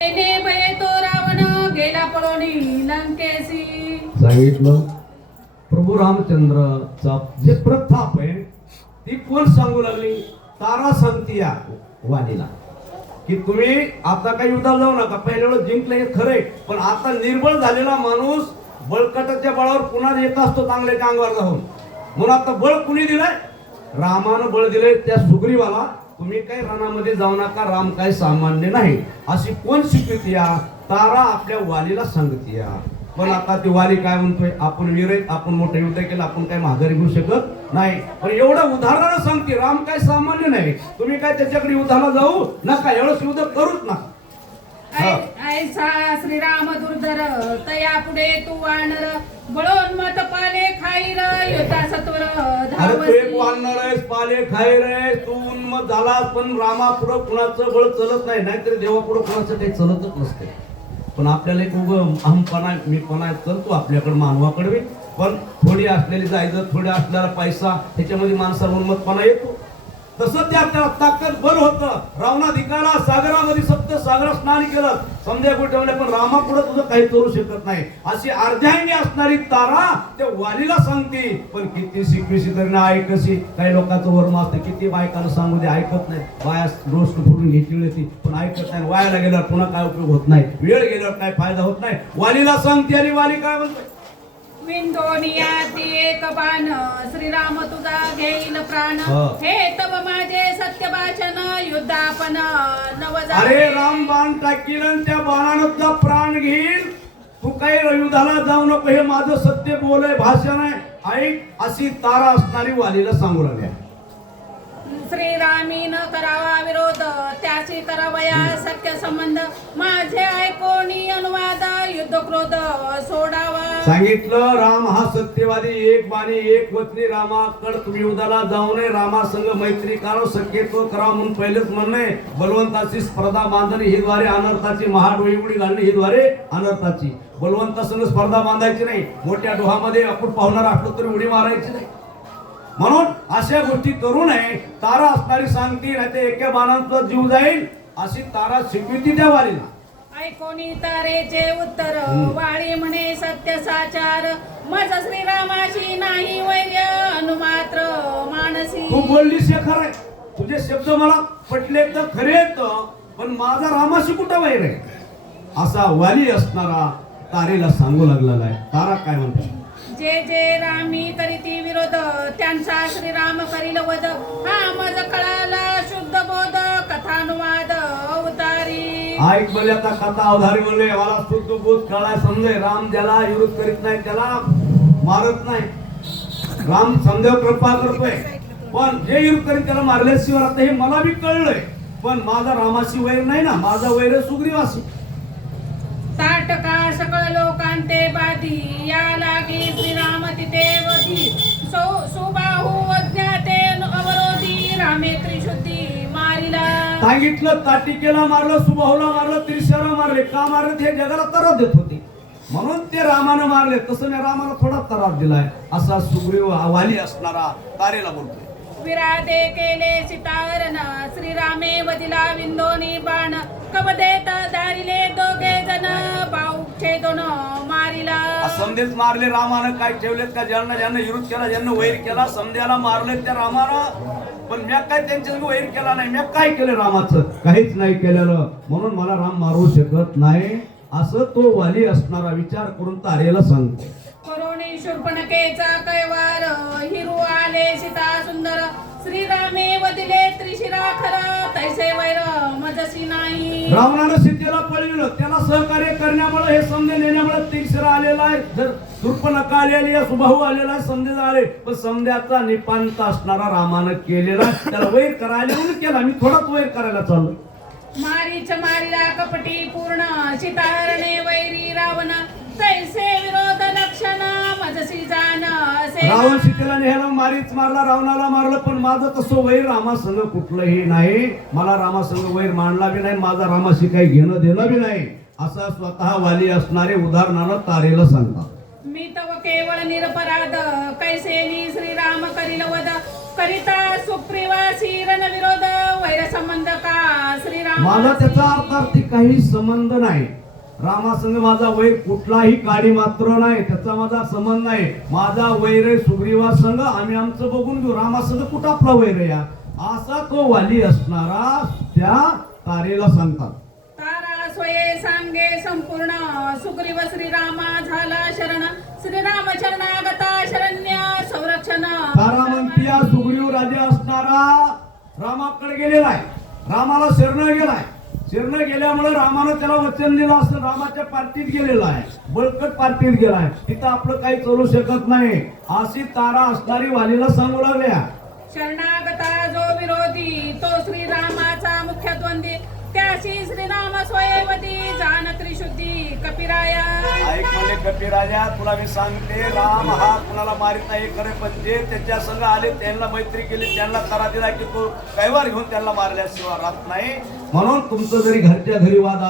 तो रावण गेला पळोनी लंकेसी. सांगितलं प्रभू रामचंद्रचा जे प्रताप आहे ती कोण सांगू लागली? तारा सांगती या वाणीला की तुम्ही आता काही युद्धाला जाऊ नका, पहिल्या वेळेस जिंकलं हे खरंय, पण आता निर्बळ झालेला माणूस बळकटाच्या बळावर पुन्हा येत असतो चांगल्याच्या अंगावर जाऊन. म्हणून आता बळ कुणी दिलंय? रामानं बळ दिलंय त्या सुग्रीवाला. तुम्ही काही रणामध्ये जाऊ नका, राम काय सामान्य नाही अशी कोण शिकवते या? तारा आपल्या वालीला सांगते या. पण आता ती वाली काय म्हणतोय? आपण वीर आहेत, आपण मोठं युद्ध केलं, आपण काय माघारी घेऊ शकत नाही. पण एवढं उदाहरण सांगते राम काय सामान्य नाही, तुम्ही काय त्याच्याकडे युद्धाला जाऊ नका, एवढंच युद्ध करूच ना. ऐसा श्रीराम दुर्धर तया पुढे तू वानर बळोन्मत पाले खाईर युद्धा सत्वर अरे तू एक वानर आहेस, पाले खाय रे, तू उन्मत झाला. पण रामा पुढं कुणाचं बळ चलत नाही, नाहीतरी देवा पुढं कुणाचं काही चलतच नसते. पण आपल्याला एक उग अहमपणा मीपणा चलतो आपल्याकडे मानवाकडे. पण थोडी असलेली जायचं, थोडी असलेला पैसा, त्याच्यामध्ये माणसाला उन्मतपणा येतो. तसं त्या ताकद बल होतं. रावणाधिकाला सागरामध्ये सप्त सागर स्नान केलं, समजा ठेवले, पण रामा पुढे तुझं काही करू शकत नाही अशी अर्ध्यांगी असणारी तारा त्या वालीला सांगते. पण किती शिकविशी तरी ना ऐकशी. काही लोकांचं वर्म असतं, किती बायकाला सांगू दे ऐकत नाही. बाया रोस्ट फुटून घ्यायची येते पण ऐकत नाही. वायाला गेल्यावर पुन्हा काय उपयोग होत नाही, वेळ गेल्यावर काय फायदा होत नाही. वालीला सांगते आणि वाली काय म्हणते? विंदोनियाती एक बाण श्रीराम तुझा घेईल प्राण. हे तव माझे सत्य भाषण युद्धापन नवजा. अरे राम बाण टाकील आणि त्या बाणानं तुझा प्राण घेईल. तू काही युद्धाला जाऊ नको, हे माझं सत्य बोलय भाषण आहे ऐक अशी तारा असणारी वालीला सांगू लागल्या. श्रीरामी न करावा विरोध त्याची करावया सत्य संबंध. माझे ऐकोनी अनुवाद युद्ध क्रोध सोडावा. सांगितलं राम हा सत्यवादी, एक बाणी एक वचनी. रामाकड तुम्ही युद्धाला जाऊ नये, रामासंग मैत्री करा, सख्यत्व करा म्हणून पहिलेच म्हणणे. बलवंताची स्पर्धा बांधणे ही द्वारे अनर्थाची, महाडोळी उडी घालणे ही द्वारे अनर्थाची. बलवंतासंग स्पर्धा बांधायची नाही. मोठ्या डोहामध्ये आपण पाहुणार असलो तरी उडी मारायची नाही. म्हणून अशा गोष्टी करू नये. तारा असणारी सांगते, नाही ते एका बाणांचा जीव जाईल अशी तारा शिकविती त्या वालीला. ऐकोनी तारेचे उत्तर वाळी म्हणे सत्य साचार. माझा श्रीरामाशी नाही वैर्य अनुमात्र मानसी. तू बोललीस हे खरंय, तुझे शब्द मला पटले तर खरे आहेत, पण माझा रामाशी कुठं वैर आहे असा वाली असणारा तारेला सांगू लागलेला आहे. तारा काय म्हणते? जे जे रामी करीती विरोध त्यांचा श्रीराम करील वध. हा मज कळाला शुद्ध बोध कथानुवाद अवतारी. ऐक बोले आता कथा अवधारी म्हणले, मला शुद्ध बोध कळाय समजे. राम ज्याला विरोध करीत नाही त्याला मारत नाही. राम समजावर कृपा करतोय, पण जे विरोध करीत त्याला मारल्याशिवाय. आता हे मला बी कळलंय, पण माझा रामाशी वैर नाही ना, माझा वैर सुग्रीवाशी. ताटका सकळ लोकांते बाधी या लागी श्रीराम तिथे वधी. सुबाहू अज्ञाते अवरोधी रामे त्रिशुद्धी मारिला. सांगितलं ताटिकेला मारलं, सुबाहूला मारलं, त्रिशाला मारले. का मारले? ते जगाला त्रास देत होते म्हणून ते रामानं मारले. तसं मी रामाला थोडा त्रास दिलाय असा सुग्रीव वाली असणारा तारेला बोलतोय. विराधे केले सीताहरण श्रीरामे वदिला विंदोनी बाण. कबदेत दारिले दोघे जण बाऊ छेदोन मारिला. समधेच मारले. रामानं काय ठेवलेत का? ज्यांना ज्यांना विरोध केला, ज्यांना वैर केला, समध्याला मारले त्या रामानं. पण मी काय त्यांच्या वैर केला नाही. मी काय केलं? रामाचं काहीच नाही केलेलं, म्हणून मला राम मारू शकत नाही असं तो वाली असणारा विचार करून तारेला सांगतो. करोनी शूर्पणखेचा कैवार हिरू आले सीता सुंदर. श्रीरामे वदिले त्रिशिरा खर तैसे वैर मजसी नाही. रावणानं सीतेला पळविलं, त्याला सहकार्य करण्यामुळे हे समजे नेण्यामुळे त्रिशिरा आलेला आहे. जर शूर्पणखा आलेली आहे, सुबाहू आलेला आहे, समधे आले. पण समध्याचा निपांत असणारा रामानं केलेला, त्याला वैर करायला म्हणून केला. मी थोडाच वैर करायला चाललो. मारीच मारिला कपटी पूर्ण सीताहरणे वैरी रावण. तैसे विरोध लक्षण मजसी जाण असे. रावण सीतेला नेहाला मारीच मारला, रावणाला मारलं, पण माझं तसं वैर रामासंग कुठलंही नाही. मला रामासंग वैर मांडला बी नाही, माझा रामाशी काही घेणं देणं बी नाही असा स्वतः वाली असणारे उदाहरणाला तारेला सांगतात. मी तव केवळ निरपराध कैसेनी श्रीराम करील वध. करिता सुप्रिवासी रणविरोध वैर संबंध का श्रीराम माझा त्याचा अर्थार्थी काही संबंध नाही. रामासंग माझा वैर कुठलाही काडी मात्र नाही, त्याचा माझा संबंध नाही. माझा वैर आहे सुग्रीवा संघ, आम्ही आमचं बघून घेऊ. रामासंग कुठं आपला वैर आहे या असा तो वाली असणारा त्या तारेला सांगतात. तारा स्वये सांगे संपूर्ण सुग्रीव श्रीरामा झाला शरण श्रीराम शरणागता शरण्य संरक्षण तारा म्हणतीया सुग्रीव राजा असणारा रामाकडे गेलेला आहे, रामाला शरण गेलाय. शरण गेल्यामुळे रामानं त्याला वचन दिलं असतं, रामाच्या पार्टीत गेलेला आहे, बळकट पार्टीत गेलाय, तिथं आपलं काही चालू शकत नाही अशी तारा असणारी वालीला सांगू लागल्या. शरणागता जो विरोधी तो श्रीरामाचा मुख्य द्वंदी त्याशी श्रीराम स्वयंवती जान त्रिशुद्धी कपिराया. ऐक म्हणले कपिराजा, तुला मी सांगते राम हा कुणाला मारित नाही खरे, पण जे त्याच्या संग आले त्यांना मैत्री केली त्यांना तारा दिला की तो कैवार घेऊन त्यांना मारल्याशिवाय राहत नाही. म्हणून तुमचं जरी घरच्या घरी वाद